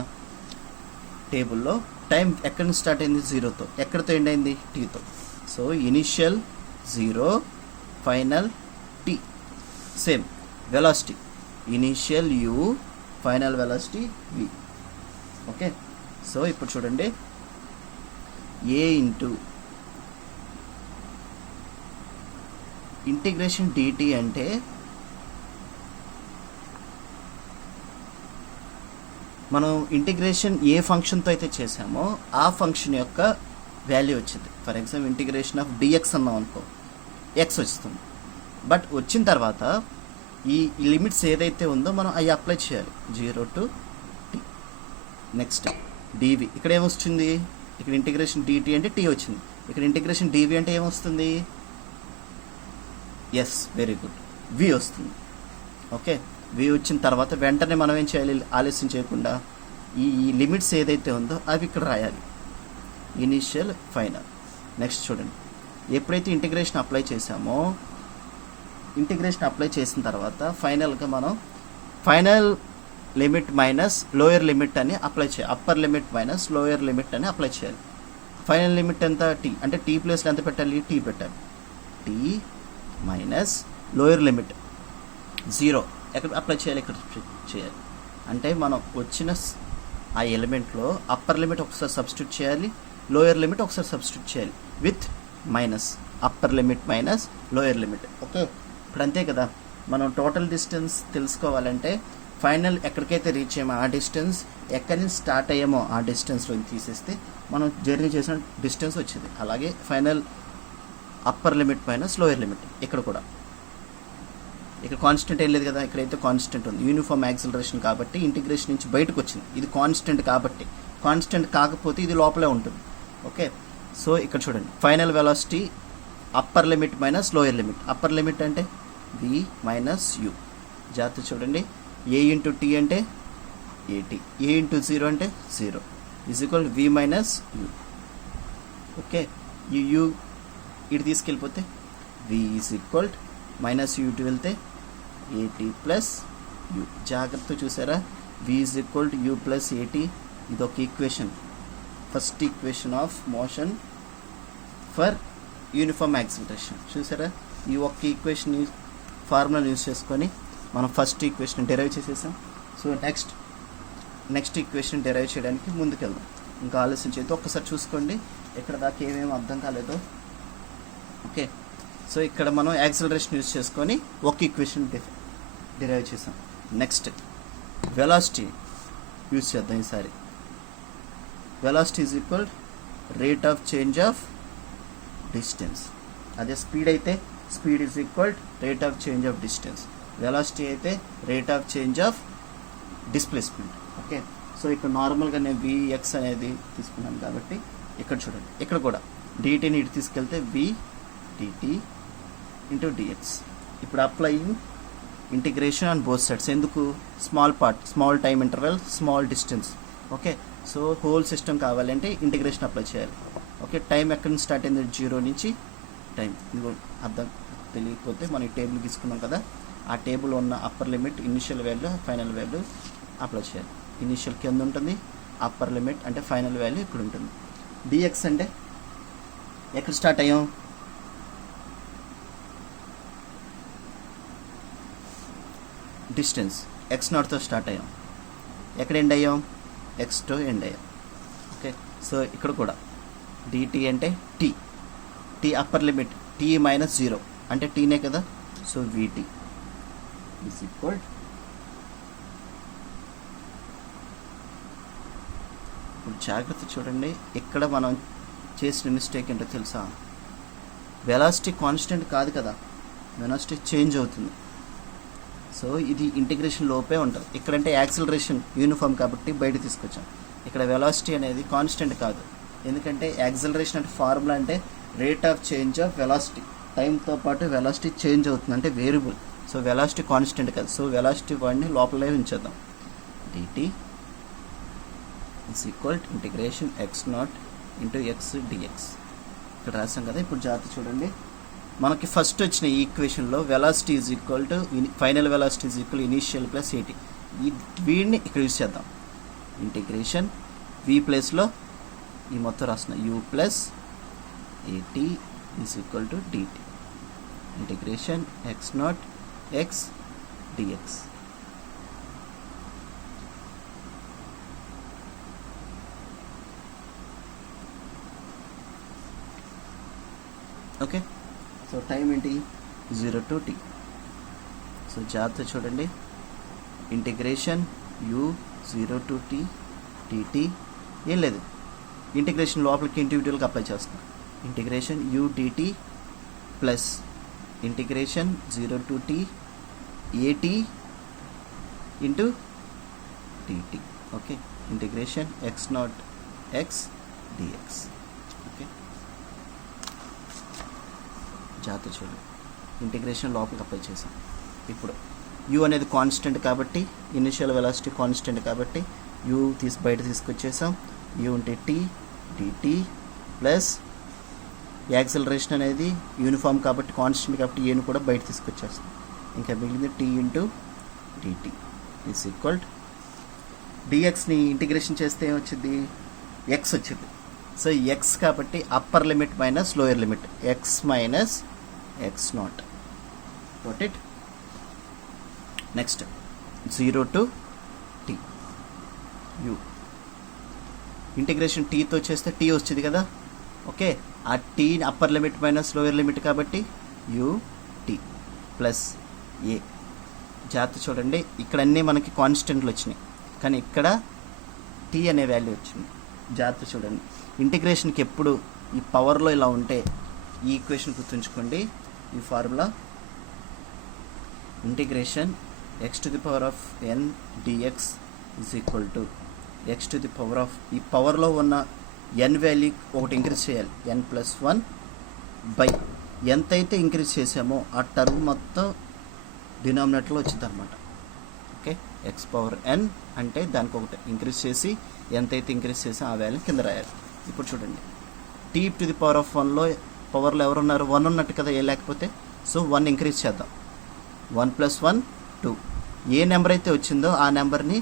టేబుల్లో టైం ఎక్కడి నుంచి స్టార్ట్ అయింది? 0తో. ఎక్కడితో ఎండ్ అయింది? టీతో. So initial 0, final t. Same velocity, initial u, final velocity v. Okay, so ఇప్పుడు చూడండి, a ఇంటూ ఇంటిగ్రేషన్ dt అంటే మనం ఇంటిగ్రేషన్ ఏ ఫంక్షన్తో అయితే చేసామో ఆ ఫంక్షన్ యొక్క వాల్యూ వచ్చింది. For example integration of d x అన్నాం అనుకో, ఎక్స్ వస్తుంది. బట్ వచ్చిన తర్వాత ఈ లిమిట్స్ ఏదైతే ఉందో మనం అవి అప్లై చేయాలి. 0 to t. నెక్స్ట్ డివి. ఇక్కడ ఏమొస్తుంది? ఇక్కడ ఇంటిగ్రేషన్ డిటి అంటే టీ వచ్చింది. ఇక్కడ ఇంటిగ్రేషన్ డివి అంటే ఏమొస్తుంది? ఎస్, వెరీ గుడ్, వి వస్తుంది. ఓకే, వి వచ్చిన తర్వాత వెంటనే మనం ఏం చేయాలి? ఆలస్యం చేయకుండా ఈ లిమిట్స్ ఏదైతే ఉందో అవి ఇక్కడ రాయాలి. Initial, final. నెక్స్ట్ చూడండి, ఎప్పుడైతే ఇంటిగ్రేషన్ అప్లై చేసామో, ఇంటిగ్రేషన్ అప్లై చేసిన తర్వాత ఫైనల్గా మనం final limit minus lower limit అని అప్లై చేయాలి. Upper limit minus lower limit అని అప్లై చేయాలి. ఫైనల్ లిమిట్ ఎంత? టీ. అంటే టీ ప్లేస్లో ఎంత పెట్టాలి? టీ పెట్టాలి. టీ మైనస్ లోయర్ లిమిట్ 0 ఎక్కడ అప్లై చేయాలి? ఇక్కడ చేయాలి. అంటే మనం వచ్చిన ఆ ఎలిమెంట్లో అప్పర్ లిమిట్ ఒకసారి సబ్స్టిట్యూట్ చేయాలి, లోయర్ లిమిట్ ఒకసారి సబ్స్టిట్యూట్ చేయాలి with minus. Upper limit minus lower limit. Okay, ఇప్పుడు అంతే కదా. మనం టోటల్ డిస్టెన్స్ తెలుసుకోవాలంటే ఫైనల్ ఎక్కడికైతే రీచ్ అయ్యామో ఆ డిస్టెన్స్, ఎక్కడి నుంచి స్టార్ట్ అయ్యామో ఆ డిస్టెన్స్లో తీసేస్తే మనం జర్నీ చేసిన డిస్టెన్స్ వచ్చింది. అలాగే final upper limit minus lower limit. ఇక్కడ కూడా ఇక్కడ కాన్స్టెంట్ ఏం లేదు కదా, ఇక్కడైతే కాన్స్టెంట్ ఉంది. యూనిఫామ్ యాక్సిలరేషన్ కాబట్టి ఇంటిగ్రేషన్ నుంచి బయటకు వచ్చింది. ఇది కాన్స్టెంట్ కాబట్టి, కాన్స్టెంట్ కాకపోతే ఇది లోపలే ఉంటుంది. ఓకే, సో ఇక్కడ చూడండి, final velocity upper limit minus lower limit. Upper limit అంటే v మైనస్ u. జాగ్రత్త చూడండి, a ఇంటూ టీ అంటే at, a ఇంటూ 0 అంటే 0 is equal v minus u. Okay, ఈ u ఇటు తీసుకెళ్ళిపోతే v is equal minus u ఇటు వెళ్తే at ప్లస్ u. జాగ్రత్త చూసారా, v is equal to u plus at. ఇది ఒక equation, first equation of motion for uniform acceleration. చూసారా, ఈ ఒక్క ఈక్వేషన్ ఫార్ములా యూజ్ చేసుకొని మనం ఫస్ట్ ఈక్వేషన్ డెరైవ్ చేసేసాం. సో నెక్స్ట్ ఈక్వేషన్ డెరైవ్ చేయడానికి ముందుకెళ్దాం. ఇంకా ఆలోచన చేద్దాం. ఒక్కసారి చూసుకోండి ఎక్కడ దాకా ఏమేమి అర్థం కాలేదో. ఓకే, సో ఇక్కడ మనం యాక్సిలరేషన్ యూజ్ చేసుకొని ఒక ఈక్వేషన్ డెరైవ్ చేసాం. నెక్స్ట్ వెలాసిటీ యూజ్ చేద్దాం. ఈసారి velocity is equal rate of change of distance. అదే స్పీడ్ అయితే speed is equal rate of change of distance. Velocity అయితే rate of change of displacement. Okay, so ఇక్కడ నార్మల్గా నేను vx అనేది తీసుకున్నాను కాబట్టి ఇక్కడ చూడండి, ఇక్కడ కూడా dtని ఇటు తీసుకెళ్తే v dt ఇంటూ dx. ఇప్పుడు applying integration on both sides. ఎందుకు? Small part, small time interval, small distance. Okay, so whole system కావాలంటే ఇంటిగ్రేషన్ అప్లై చేయాలి. ఓకే, టైం ఎక్కడి నుంచి స్టార్ట్ అయింది? 0 నుంచి టైం. ఇది అర్థం తెలియకపోతే మనం ఈ టేబుల్ తీసుకున్నాం కదా, ఆ టేబుల్ ఉన్న upper limit, initial value, final value apply చేయాలి. ఇనిషియల్ కింద ఉంటుంది, అప్పర్ లిమిట్ అంటే ఫైనల్ వాల్యూ ఇక్కడ ఉంటుంది. డిఎక్స్ అంటే ఎక్కడ స్టార్ట్ అయ్యాం, డిస్టెన్స్ x0తో స్టార్ట్ అయ్యాం, ఎక్కడ ఎండ్ అయ్యాం, x తో ఎండ్ అయ్యాం. ఓకే, సో ఇక్కడ కూడా డిటి అంటే t upper limit t minus 0 అంటే టీనే కదా, సో విటి ఈజ్ ఈక్వల్. ఇప్పుడు జాగ్రత్త చూడండి, ఇక్కడ మనం చేసిన మిస్టేక్ ఏంటో తెలుసా, వెలాసిటీ కాన్స్టెంట్ కాదు కదా, వెలాసిటీ చేంజ్ అవుతుంది. సో ఇది ఇంటిగ్రేషన్ లోపే ఉంటుంది. ఇక్కడంటే యాక్సిలరేషన్ యూనిఫామ్ కాబట్టి బయట తీసుకొచ్చాం. ఇక్కడ వెలాసిటీ అనేది కాన్స్టెంట్ కాదు, ఎందుకంటే యాక్సిలరేషన్ అంటే ఫార్ములా అంటే rate of change of velocity, టైంతో పాటు వెలాసిటీ చేంజ్ అవుతుంది అంటే వేరియబుల్. సో వెలాసిటీ కాన్స్టెంట్ కాదు, సో వెలాసిటీ వాడిని లోపలే ఉంచేద్దాం. Dt is equal integration x0 into x dx ఇక్కడ రాసాం కదా. ఇప్పుడు జాగ్రత్త చూడండి, మనకి ఫస్ట్ వచ్చిన ఈ ఈక్వేషన్లో velocity is equal to final velocity is equal initial plus at, వీడిని ఇక్కడ యూజ్ చేద్దాం. ఇంటిగ్రేషన్ వి ప్లేస్లో ఈ మొత్తం రాసిన u plus a t is equal to d t integration x0 x d x. Okay, so time ఏంటి 0 to t. సో జాగ్రత్త చూడండి, integration u 0 to t dt ఏం లేదు, ఇంటిగ్రేషన్ లోపలికి ఇండివిజువల్గా అప్లై చేస్తున్నాం. Integration u dt plus integration 0 to t at into dt. Okay, integration x0 x dx. Okay, జాగ్రత్త చూడండి, ఇంటిగ్రేషన్ లోపలికి అప్లై చేసాం. ఇప్పుడు u అనేది కాన్స్టెంట్ కాబట్టి, ఇనిషియల్ వెలాసిటీ కాన్స్టెంట్ కాబట్టి u బయట తీసుకొచ్చేసాం. u ఉంటే t dt ప్లస్ యాక్సిలరేషన్ అనేది యూనిఫామ్ కాబట్టి కాన్స్టెంట్ కాబట్టి ఏను కూడా బయట తీసుకొచ్చేస్తాం. ఇంకా మిగిలింది t ఇంటూ dt ఈజ్ ఈక్వల్. డిఎక్స్ని ఇంటిగ్రేషన్ చేస్తే ఏమొచ్చింది, ఎక్స్ వచ్చింది. సో ఎక్స్ కాబట్టి upper limit minus lower limit, x minus x0. Got it? Next 0 to t u integration టీతో చేస్తే టీ వచ్చింది కదా. ఓకే, ఆ t upper limit minus lower limit కాబట్టి యూ టీ ప్లస్ ఏ. జాగ్రత్త చూడండి, ఇక్కడ అన్నీ మనకి కాన్స్టెంట్లు వచ్చినాయి కానీ ఇక్కడ టీ అనే వాల్యూ వచ్చింది. జాగ్రత్త చూడండి, ఇంటిగ్రేషన్కి ఎప్పుడు ఈ పవర్లో ఇలా ఉంటే ఈ ఈక్వేషన్ గుర్తుంచుకోండి. ఈ formula integration x to the power of n dx is equal to x to the power of ఈ పవర్లో ఉన్న n వాల్యూ ఒకటి ఇంక్రీజ్ చేయాలి, n plus 1 బై ఎంతైతే ఇంక్రీజ్ చేసామో ఆ టర్మ్ మొత్తం డినామినేటర్లో వచ్చింది అనమాట. ఓకే, x పవర్ n అంటే దానికి ఒకటి ఇంక్రీజ్ చేసి ఎంతైతే ఇంక్రీజ్ చేసామో ఆ వాల్యూ కింద రాయాలి. ఇప్పుడు చూడండి, t to the power of 1లో పవర్లో ఎవరున్నారు, 1 ఉన్నట్టు కదా, ఏ లేకపోతే. సో 1 ఇంక్రీజ్ చేద్దాం, 1 plus 1 2. ఏ నెంబర్ అయితే వచ్చిందో ఆ నెంబర్ని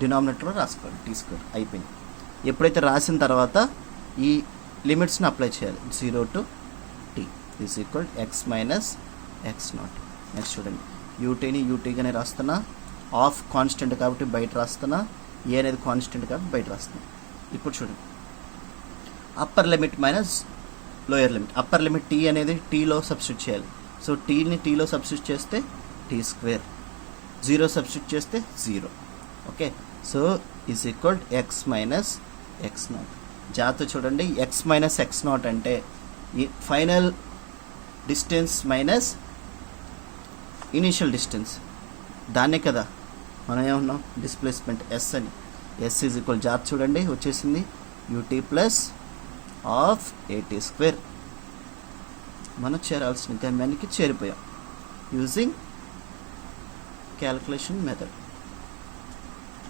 డినామినేటర్లో రాసుకోవాలి, t² అయిపోయింది. ఎప్పుడైతే రాసిన తర్వాత ఈ లిమిట్స్ని అప్లై చేయాలి. 0 to t is equal x minus x0. Next చూడండి, యూటీని యూటీగానే రాస్తున్నా, ఆఫ్ కాన్స్టెంట్ కాబట్టి బయట రాస్తున్నా, ఏ అనేది కాన్స్టెంట్ కాబట్టి బయట రాస్తున్నా. ఇప్పుడు చూడండి, upper limit minus lower limit, upper limit tea అనేది టీలో సబ్స్టిట్యూట్ చేయాలి. సో టీని టీలో సబ్స్టిట్యూట్ చేస్తే t², 0 సబ్స్టిట్యూట్ చేస్తే 0. Okay, so is equal X minus x0. జాగ్రత్త చూడండి, ఎక్స్ మైనస్ x0 అంటే ఈ final distance minus initial distance, దాన్నే కదా మనం ఏమన్నాం డిస్ప్లేస్మెంట్ ఎస్ అని. ఎస్ ఈజ్ ఈక్వల్, జాగ్రత్త చూడండి వచ్చేసింది యూటీ ప్లస్ ఆఫ్ at². మనం చేరాల్సిన గమ్యానికి చేరిపోయాం using calculation method.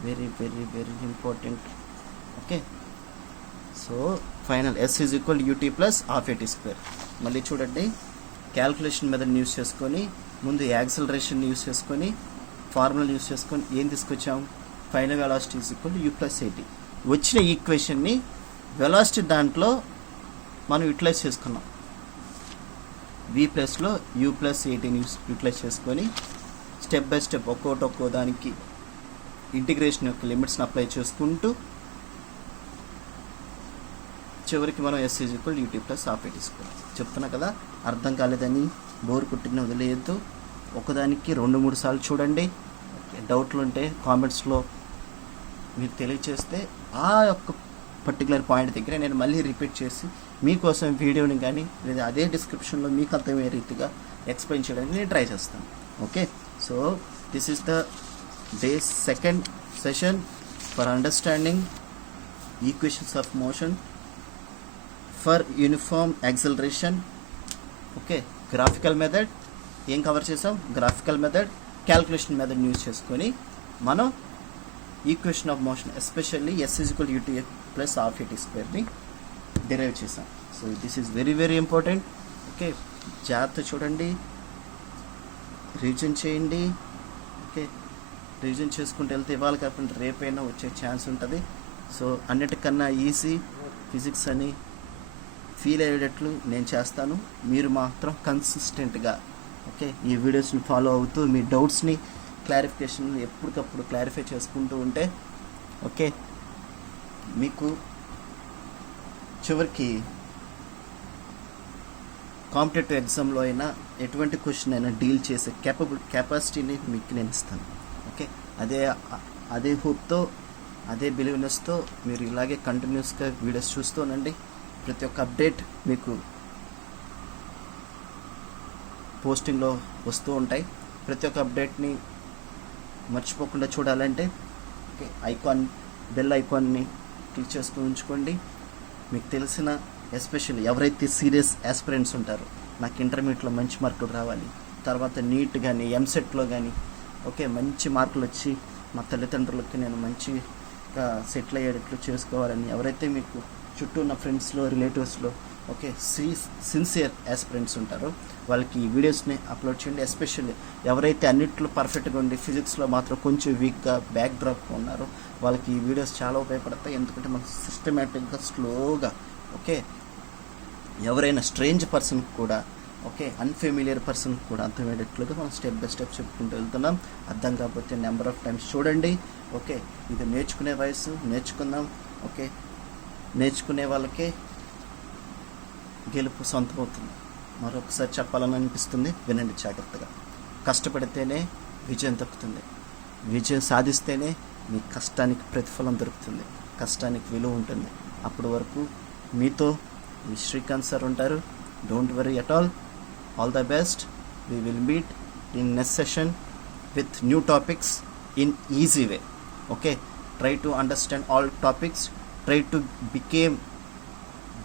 Very very very important. Okay, so final s is equal UT plus half at². మళ్ళీ చూడండి, క్యాల్కులేషన్ మెథడ్ని యూస్ చేసుకొని ముందు యాక్సిలరేషన్ యూస్ చేసుకొని ఫార్ములా యూస్ చేసుకొని ఏం తీసుకొచ్చాం, final velocity is equal u plus at. వచ్చిన ఈక్వేషన్ని వెలాసిటీ దాంట్లో మనం యూటిలైజ్ చేసుకున్నాం. వి ప్లస్లో యూ ప్లస్ ఎయిటీని యూటిలైజ్ చేసుకొని స్టెప్ బై స్టెప్ ఒక్కో దానికి ఇంటిగ్రేషన్ యొక్క లిమిట్స్ని అప్లై చేసుకుంటూ చివరికి మనం yes is equal UT plus half a తీసుకోవాలి. చెప్తున్నా కదా, అర్థం కాలేదని బోర్ కొట్టిన వదిలేయద్దు. ఒకదానికి 2-3 సార్లు చూడండి. డౌట్లు ఉంటే కామెంట్స్లో మీరు తెలియచేస్తే ఆ యొక్క పర్టికులర్ పాయింట్ దగ్గర నేను మళ్ళీ రిపీట్ చేసి మీకోసం వీడియోని కానీ లేదా అదే డిస్క్రిప్షన్లో మీకు అర్థమయ్యే రీతిగా ఎక్స్ప్లెయిన్ చేయడానికి నేను ట్రై చేస్తాను. Okay, so this is the day second session for understanding equations of motion for uniform acceleration. Okay, graphical method ఏం కవర్ చేసాం? Graphical method, calculation method use చేసుకొని మనం equation of motion especially s is equal UT plus half a t స్క్వేర్ని derive చేసాం. So this is very very important. Okay, జాగ్రత్త చూడండి, revision చేయండి. Okay, revision చేసుకుంటూ వెళ్తే ఇవాళ కాకుండా రేపైనా వచ్చే ఛాన్స్ ఉంటుంది. సో అన్నిటికన్నా ఈజీ ఫిజిక్స్ అని ఫీల్ అయ్యేటట్లు నేను చేస్తాను. మీరు మాత్రం కన్సిస్టెంట్గా ఓకే ఈ వీడియోస్ని ఫాలో అవుతూ మీ డౌట్స్ని క్లారిఫికేషన్ ఎప్పటికప్పుడు క్లారిఫై చేసుకుంటూ ఉంటే ఓకే మీకు చివరికి కాంపిటేటివ్ ఎగ్జామ్లో అయినా ఎటువంటి క్వశ్చన్ అయినా డీల్ చేసే కెపాసిటీని మీకు నేను ఇస్తాను. ఓకే, అదే హోప్తో అదే బిలీవ్నెస్తో మీరు ఇలాగే కంటిన్యూస్గా వీడియోస్ చూస్తూనండి. ప్రతి ఒక్క అప్డేట్ మీకు పోస్టింగ్లో వస్తూ ఉంటాయి. ప్రతి ఒక్క అప్డేట్ని మర్చిపోకుండా చూడాలంటే ఓకే బెల్ ఐకాన్ని క్లిక్ చేసుకుని ఉంచుకోండి. మీకు తెలిసిన ఎస్పెషల్లీ ఎవరైతే సీరియస్ ఆస్పిరెంట్స్ ఉంటారో నాకు ఇంటర్మీడియట్లో మంచి మార్కులు రావాలి, తర్వాత నీట్ కానీ ఎంసెట్లో కానీ ఓకే మంచి మార్కులు వచ్చి మా తల్లిదండ్రులకి నేను మంచిగా సెటిల్ అయ్యేటట్లు చేసుకోవాలని ఎవరైతే మీకు చుట్టూ ఉన్న ఫ్రెండ్స్లో రిలేటివ్స్లో ఓకే సిన్సియర్ ఆస్పిరెంట్స్ ఉంటారో వాళ్ళకి ఈ వీడియోస్ని అప్లోడ్ చేయండి. ఎస్పెషల్లీ ఎవరైతే అన్నిట్లో పర్ఫెక్ట్గా ఉండి ఫిజిక్స్లో మాత్రం కొంచెం వీక్గా బ్యాక్ డ్రాప్గా ఉన్నారో వాళ్ళకి ఈ వీడియోస్ చాలా ఉపయోగపడతాయి. ఎందుకంటే మనకు సిస్టమేటిక్గా స్లోగా ఓకే ఎవరైనా స్ట్రేంజ్ పర్సన్కి కూడా ఓకే అన్ఫెమిలియర్ పర్సన్కి కూడా అర్థమయ్యేటట్లుగా మనం స్టెప్ బై స్టెప్ చెప్పుకుంటూ వెళ్తున్నాం. అర్థం కాకపోతే నెంబర్ ఆఫ్ టైమ్స్ చూడండి. ఓకే, ఇది నేర్చుకునే వయసు, నేర్చుకుందాం. ఓకే, నేర్చుకునే వాళ్ళకే గెలుపు సొంతమవుతుంది. మరొకసారి చెప్పాలని అనిపిస్తుంది, వినండి జాగ్రత్తగా. కష్టపడితేనే విజయం దక్కుతుంది, విజయం సాధిస్తేనే మీ కష్టానికి ప్రతిఫలం దొరుకుతుంది, కష్టానికి విలువ ఉంటుంది. అప్పటి వరకు మీతో మీ శ్రీకాంత్ సార్ ఉంటారు. Don't worry at all the best. We will meet in next session with new topics in easy way. Okay, try to understand all topics, try to become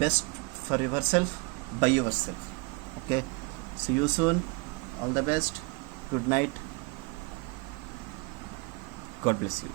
best for yourself by yourself. Okay, see you soon, all the best, good night, God bless you.